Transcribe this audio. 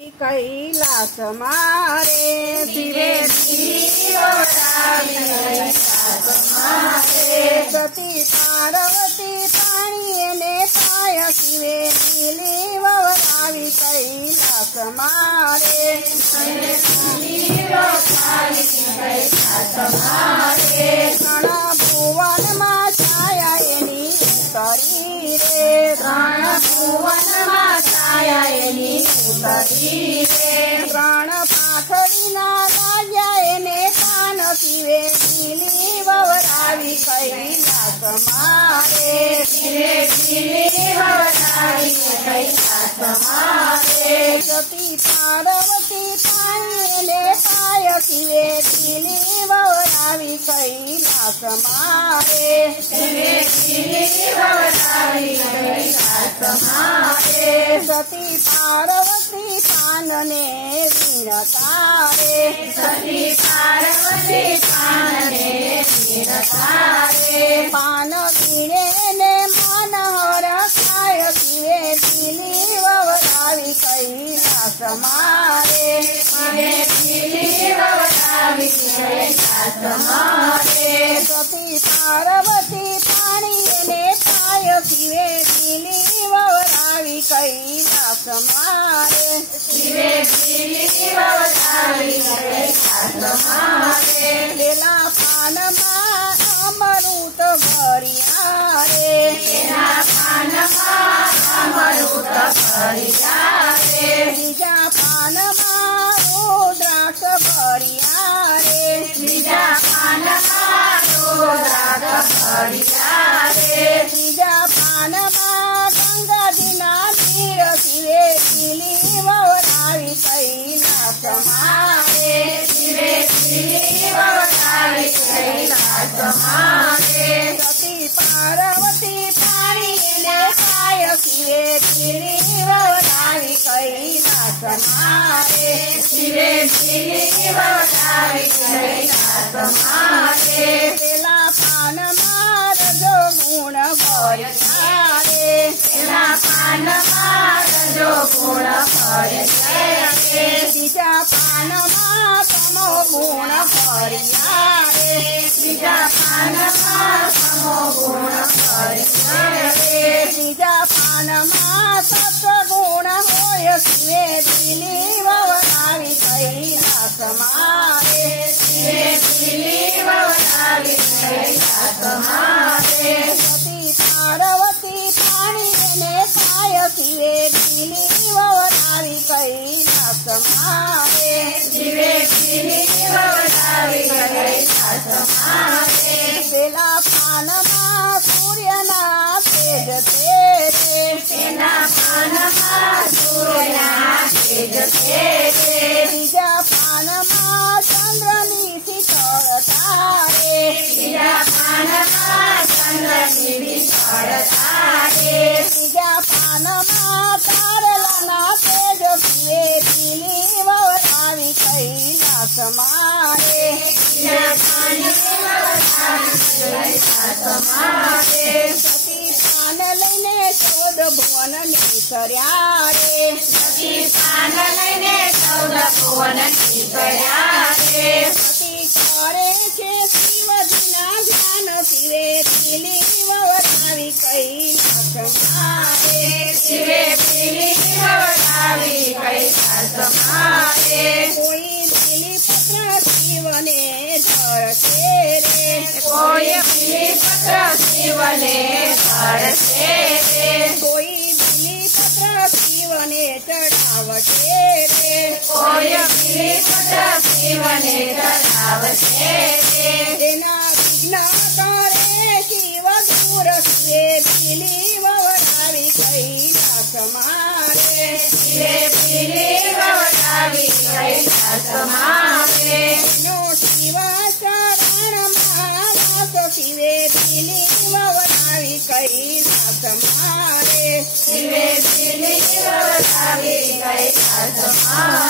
कैलास मारे शिवे सती पार्वती पाणी ने पाय शिवे दिली वरावी कैलास मारे रण भुवन मा छाया एनी उतरी रे रण भुवन मा छाया एनी उतरी रे प्राण पाखड़ी ना राजा एने पान शिवे दिली वरावी कैलास मारे शिवे दिली वरावी कैलास मारे सती पार्वती पाणी ने पाय शिवे दिली वरावी कैलास मारे शिवे दिली वरावी कैलास मारे सती पार्वती पानने वीरतारे सती पार्वती पानने वीरतारे पान वीणे ने मनोहर काय शिवे दिली वरावी कैलास मारे शिवे दिली वरावी कैलास मारे सती पार्वती पाणी ने पाय शिवे दिली वरावी कैलास मारे शिवे दिली वरावी कैलास मारे लेला पान मा अमृत भरिया रे लेला पान मा अमृत भरिया रे बीजा पान मा रुद्राक्ष भरिया रे बीजा पान मा रुद्राक्ष भरिया रे बीजा पान मा गंगा दिना वीर शिवे दिली वरावी कैलास मारे शिवे दिली वरावी कैलास मारे सती पार्वती पाणी ने पाय शिवे दिली वरावी कैलास मारे शिवे दिली वरावी कैलास मारे तेला पान मार जो गुण भरिया रे तेला पान मार जो गुण भरिया रे बीजा पान मा तमो गुण भरिया रे बीजा पान मा तमो गुण भरिया रे बीजा पान मा सत्गुण होय शिवे दिली वरावी कैलास मारे शिवे दिली वरावी कैलास मारे सती पार्वती पाणी ने पाय शिवे दिली वरावी कैलास मारे शिवे दिली वरावी कैलास मारे बेला पान मा सूर्य ना तेज तेरे बेला पान मा सूर्य ना तेज तेरे बीजा पान मा चंद्र शीतल तारे बीजा पान मा चंद्र शीतल तारे बीजा पान मा तारला ना तेज शिवे दिली वरावी कैलास मारे बीजा पान वरावी कैलास मारे सती पान लईने 14 भुवन निकर्या रे सती पान लईने 14 भुवन निकर्या रे सती करे छे शिव दिना ज्ञान शिवे दिली वरावी कैलास मारे शिवे दिली वरावी कैलास मारे कोई दिली पत्र शिवने धरते रे कोई दिली पत्र शिवने धरते रे कोई दिली पत्र शिवने चढ़ावते रे कोई दिली पत्र शिवने चढ़ावते रे तेना विघ्न करे शिव दूर शिवे दिली वरावी कैलास मारे शिवे दिली वरावी कैलास मारे नो शिव शरण महादास शिवे दिली वरावी कैलास मारे शिवे दिली वरावी कैलास मारे।